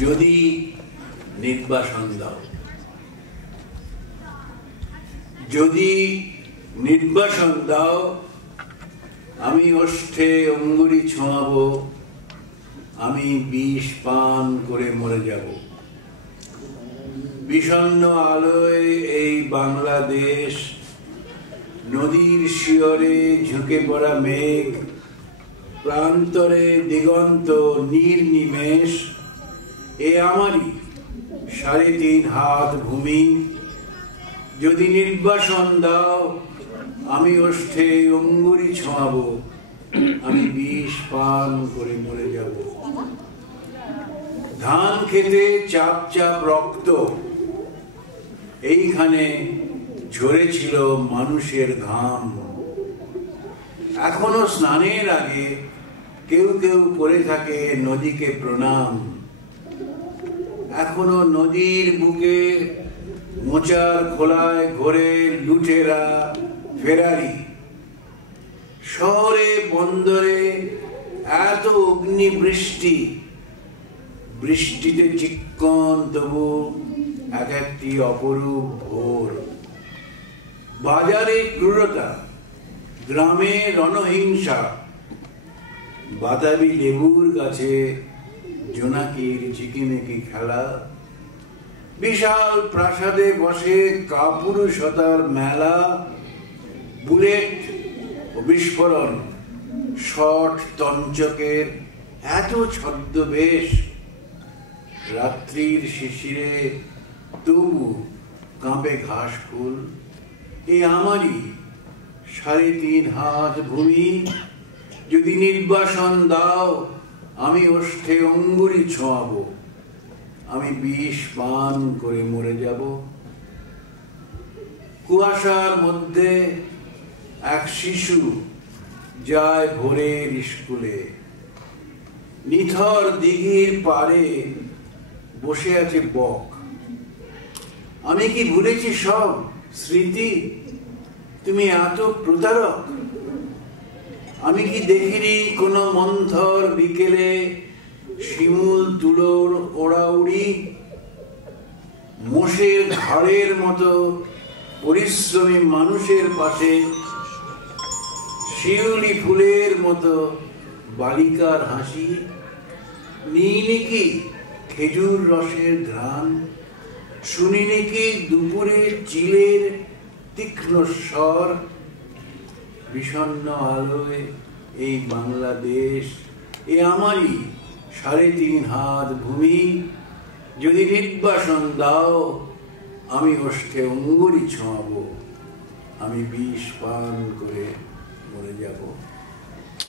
যদি নির্বাসন দাও, যদি নির্বাসন দাও, আমি ওষ্ঠে অঙ্গুরি ছোঁয়াবো, আমি বিষ পান করে মরে যাব। বিষণ্ণ আলোয় এই বাংলাদেশ, নদীর শিয়রে ঝুঁকে পড়া মেঘ, প্রান্তরে দিগন্ত নির্নিমেষ, এ আমারই ৩.৫ হাত ভূমি। যদি নির্বাসন দাও, আমি ওষ্ঠে অঙ্গুরি ছোঁয়াবো, আমি বিষ পান করে মরে যাব। ধান খেতে চাপ চাপ রক্ত, এইখানে ঝরেছিল মানুষের ঘাম। এখনো স্নানের আগে কেউ কেউ করে থাকে নদীকে প্রণাম। এখনো নদীর বুকে মোচার খোলায় ঘোরে লুটেরা ফেরারি। শহরে বন্দরে এত অগ্নি বৃষ্টি, বৃষ্টিতে চিক্কন তবু এক একটি অপরূপ ভোর। বাজারে ক্রূরতা, গ্রামে রণহিংসা, বাতাবি লেবুর গাছে জোনাকির ঝিকিমিকি খেলা। বিশাল প্রাসাদে বসে কাপুরুষতার মেলা। বুলেট ও বিস্ফোরণ, শট তঞ্চকের এত ছদ্মবেশ। রাত্রির শিশিরে তবু কাঁপে ঘাস ফুল। এ আমারই ৩.৫ হাত ভূমি। যদি নির্বাসন দাও, আমি ওষ্ঠে অঙ্গুরি ছোঁয়াবো, আমি বিষ পান করে মরে যাব। কুয়াশার মধ্যে এক শিশু যায় ভোরের স্কুলে। নিথর দিঘির পারে বসে আছে বক। আমি কি ভুলেছি সব স্মৃতি? তুমি এত প্রতারক। আমি কি দেখিনি কোন মন্থর বিকেলে শিমুল তুলোর ওড়াউড়ি? মোষের ঘাড়ের মতো পরিশ্রমী মানুষের পাশে শিউলি ফুলের মতো বালিকার হাসি। নিইনি কি খেজুর রসের ঘ্রাণ? শুনিনি কি দুপুরের চিলের তীক্ষ্ণ স্বর? বিষণ্ণ আলোয় এই বাংলাদেশ, এ আমারই ৩.৫ হাত ভূমি। যদি নির্বাসন দাও, আমি ওষ্ঠে অঙ্গুরি ছোঁয়াবো, আমি বিষ পান করে মরে যাব।